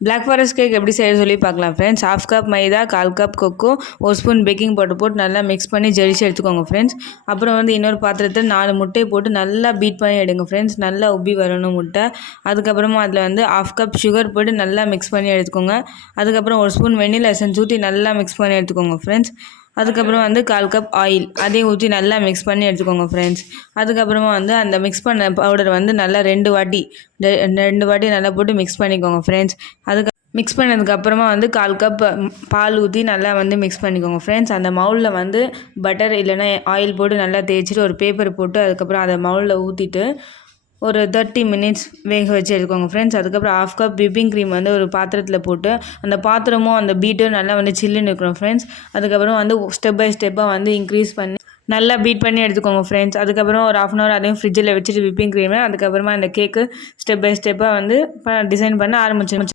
Black forest cake எப்படி செய்ய சொல்லி பார்க்கலாம் ஃப்ரெண்ட்ஸ். 1/2 கப் மைதா, 1/4 cup kho kho, 1 spoon baking powder போட்டு நல்லா மிக்ஸ் பண்ணி ஜெலிச்சு எடுத்துக்கோங்க ஃப்ரெண்ட்ஸ். அப்புறம் இன்னொரு பாத்திரத்தில் 4 முட்டையை போட்டு நல்லா பீட் பண்ணி எடுங்க ஃப்ரெண்ட்ஸ். நல்லா உப்பி வரணும் முட்டை. அதுக்கப்புறமா அதில் 1/2 கப் சுகர் போட்டு நல்லா மிக்ஸ் பண்ணி எடுத்துக்கோங்க. அதுக்கப்புறம் 1 ஸ்பூன் வெண்ணிலா எசன்ஸ் ஊற்றி நல்லா மிக்ஸ் பண்ணி எடுத்துக்கோங்க ஃப்ரெண்ட்ஸ். அதுக்கப்புறம் 1/4 கப் ஆயில் அதையும் ஊற்றி நல்லா மிக்ஸ் பண்ணி எடுத்துக்கோங்க ஃப்ரெண்ட்ஸ். அதுக்கப்புறமா அந்த மிக்ஸ் பண்ண பவுடர் நல்லா 2 வாட்டி நல்லா போட்டு மிக்ஸ் பண்ணிக்கோங்க ஃப்ரெண்ட்ஸ். அதுக்கு மிக்ஸ் பண்ணதுக்கப்புறமா 1/4 கப் பால் ஊற்றி நல்லா மிக்ஸ் பண்ணிக்கோங்க ஃப்ரெண்ட்ஸ். அந்த மவுலில் பட்டர் இல்லைன்னா ஆயில் போட்டு நல்லா தேய்ச்சிட்டு ஒரு பேப்பர் போட்டு அதுக்கப்புறம் அதை மவுலில் ஊற்றிட்டு ஒரு 30 மினிட்ஸ் வேக வச்சு எடுத்துக்கோங்க ஃப்ரெண்ட்ஸ். அதுக்கப்புறம் 1/2 கப் விப்பிங் க்ரீம் ஒரு பாத்திரத்தில் போட்டு அந்த பாத்திரமும் அந்த பீட்டும் நல்லா சில்லுன்னு இருக்கணும் ஃப்ரெண்ட்ஸ். அதுக்கப்புறம் ஸ்டெப் பை ஸ்டெப்பாக இன்க்ரீஸ் பண்ணி நல்லா பீட் பண்ணி எடுத்துக்கோங்க ஃப்ரெண்ட்ஸ். அதுக்கப்புறம் ஒரு 1/2 அன் ஹவர் அதையும் ஃப்ரிட்ஜில் வச்சுட்டு விப்பிங் க்ரீமை அதுக்கப்புறமா அந்த கேக்கு ஸ்டெப் பை ஸ்டெப்பாக டிசைன் பண்ண ஆரம்பிச்சு